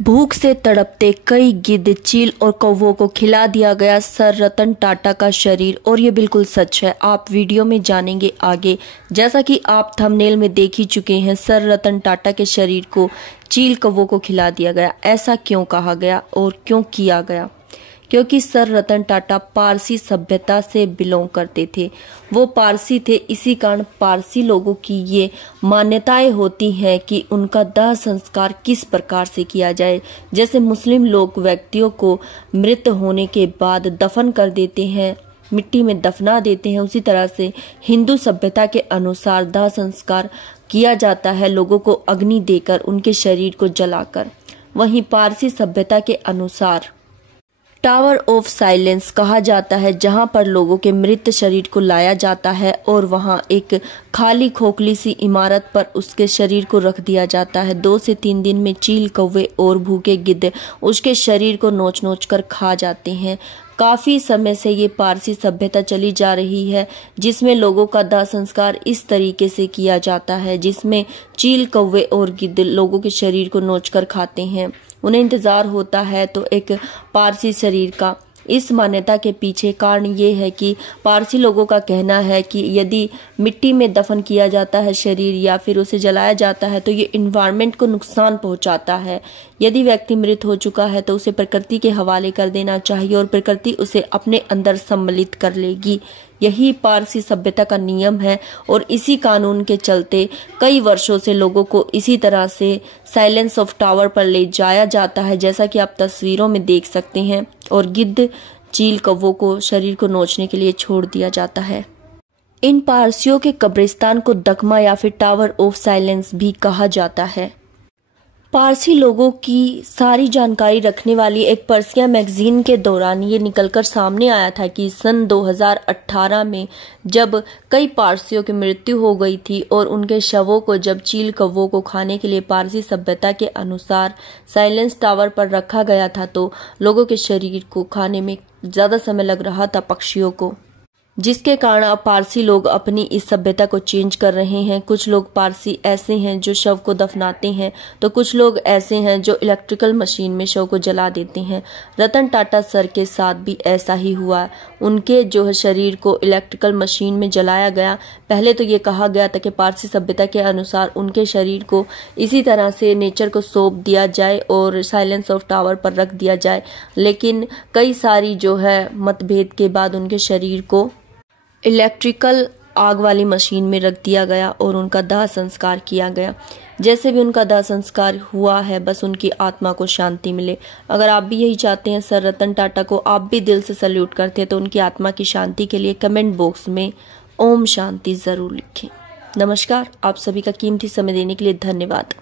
भूख से तड़पते कई गिद्ध, चील और कौवों को खिला दिया गया सर रतन टाटा का शरीर। और ये बिल्कुल सच है, आप वीडियो में जानेंगे आगे। जैसा कि आप थंबनेल में देख ही चुके हैं, सर रतन टाटा के शरीर को चील कौवों को खिला दिया गया। ऐसा क्यों कहा गया और क्यों किया गया? क्योंकि सर रतन टाटा पारसी सभ्यता से बिलोंग करते थे। वो पारसी थे, इसी कारण पारसी लोगों की ये मान्यताएं होती हैं कि उनका दाह संस्कार किस प्रकार से किया जाए। जैसे मुस्लिम लोग व्यक्तियों को मृत होने के बाद दफन कर देते हैं, मिट्टी में दफना देते हैं, उसी तरह से हिंदू सभ्यता के अनुसार दाह संस्कार किया जाता है, लोगों को अग्नि देकर, उनके शरीर को जलाकर। वहीं पारसी सभ्यता के अनुसार टावर ऑफ साइलेंस कहा जाता है, जहां पर लोगों के मृत शरीर को लाया जाता है और वहां एक खाली खोखली सी इमारत पर उसके शरीर को रख दिया जाता है। 2 से 3 दिन में चील, कौवे और भूखे गिद्ध उसके शरीर को नोच नोच कर खा जाते हैं। काफी समय से ये पारसी सभ्यता चली जा रही है, जिसमें लोगों का दाह संस्कार इस तरीके से किया जाता है, जिसमें चील, कौवे और गिद्ध लोगों के शरीर को नोचकर खाते हैं। उन्हें इंतजार होता है तो एक पारसी शरीर का। इस मान्यता के पीछे कारण ये है कि पारसी लोगों का कहना है कि यदि मिट्टी में दफन किया जाता है शरीर या फिर उसे जलाया जाता है तो ये इन्वायरमेंट को नुकसान पहुंचाता है। यदि व्यक्ति मृत हो चुका है तो उसे प्रकृति के हवाले कर देना चाहिए और प्रकृति उसे अपने अंदर सम्मिलित कर लेगी। यही पारसी सभ्यता का नियम है और इसी कानून के चलते कई वर्षों से लोगों को इसी तरह से साइलेंस ऑफ टावर पर ले जाया जाता है, जैसा कि आप तस्वीरों में देख सकते हैं। और गिद्ध, चील, कौवों को शरीर को नोचने के लिए छोड़ दिया जाता है। इन पारसियों के कब्रिस्तान को दकमा या फिर टावर ऑफ साइलेंस भी कहा जाता है। पारसी लोगों की सारी जानकारी रखने वाली एक पर्सिया मैगजीन के दौरान ये निकलकर सामने आया था कि सन 2018 में जब कई पारसियों की मृत्यु हो गई थी और उनके शवों को जब चील, कौवों को खाने के लिए पारसी सभ्यता के अनुसार साइलेंस टावर पर रखा गया था, तो लोगों के शरीर को खाने में ज्यादा समय लग रहा था पक्षियों को, जिसके कारण अब पारसी लोग अपनी इस सभ्यता को चेंज कर रहे हैं। कुछ लोग पारसी ऐसे हैं जो शव को दफनाते हैं, तो कुछ लोग ऐसे हैं जो इलेक्ट्रिकल मशीन में शव को जला देते हैं। रतन टाटा सर के साथ भी ऐसा ही हुआ। उनके जो है शरीर को इलेक्ट्रिकल मशीन में जलाया गया। पहले तो ये कहा गया था कि पारसी सभ्यता के अनुसार उनके शरीर को इसी तरह से नेचर को सौंप दिया जाए और साइलेंस ऑफ टावर पर रख दिया जाए, लेकिन कई सारी जो है मतभेद के बाद उनके शरीर को इलेक्ट्रिकल आग वाली मशीन में रख दिया गया और उनका दाह संस्कार किया गया। जैसे भी उनका दाह संस्कार हुआ है, बस उनकी आत्मा को शांति मिले। अगर आप भी यही चाहते हैं, सर रतन टाटा को आप भी दिल से सल्यूट करते हैं, तो उनकी आत्मा की शांति के लिए कमेंट बॉक्स में ओम शांति जरूर लिखें। नमस्कार, आप सभी का कीमती समय देने के लिए धन्यवाद।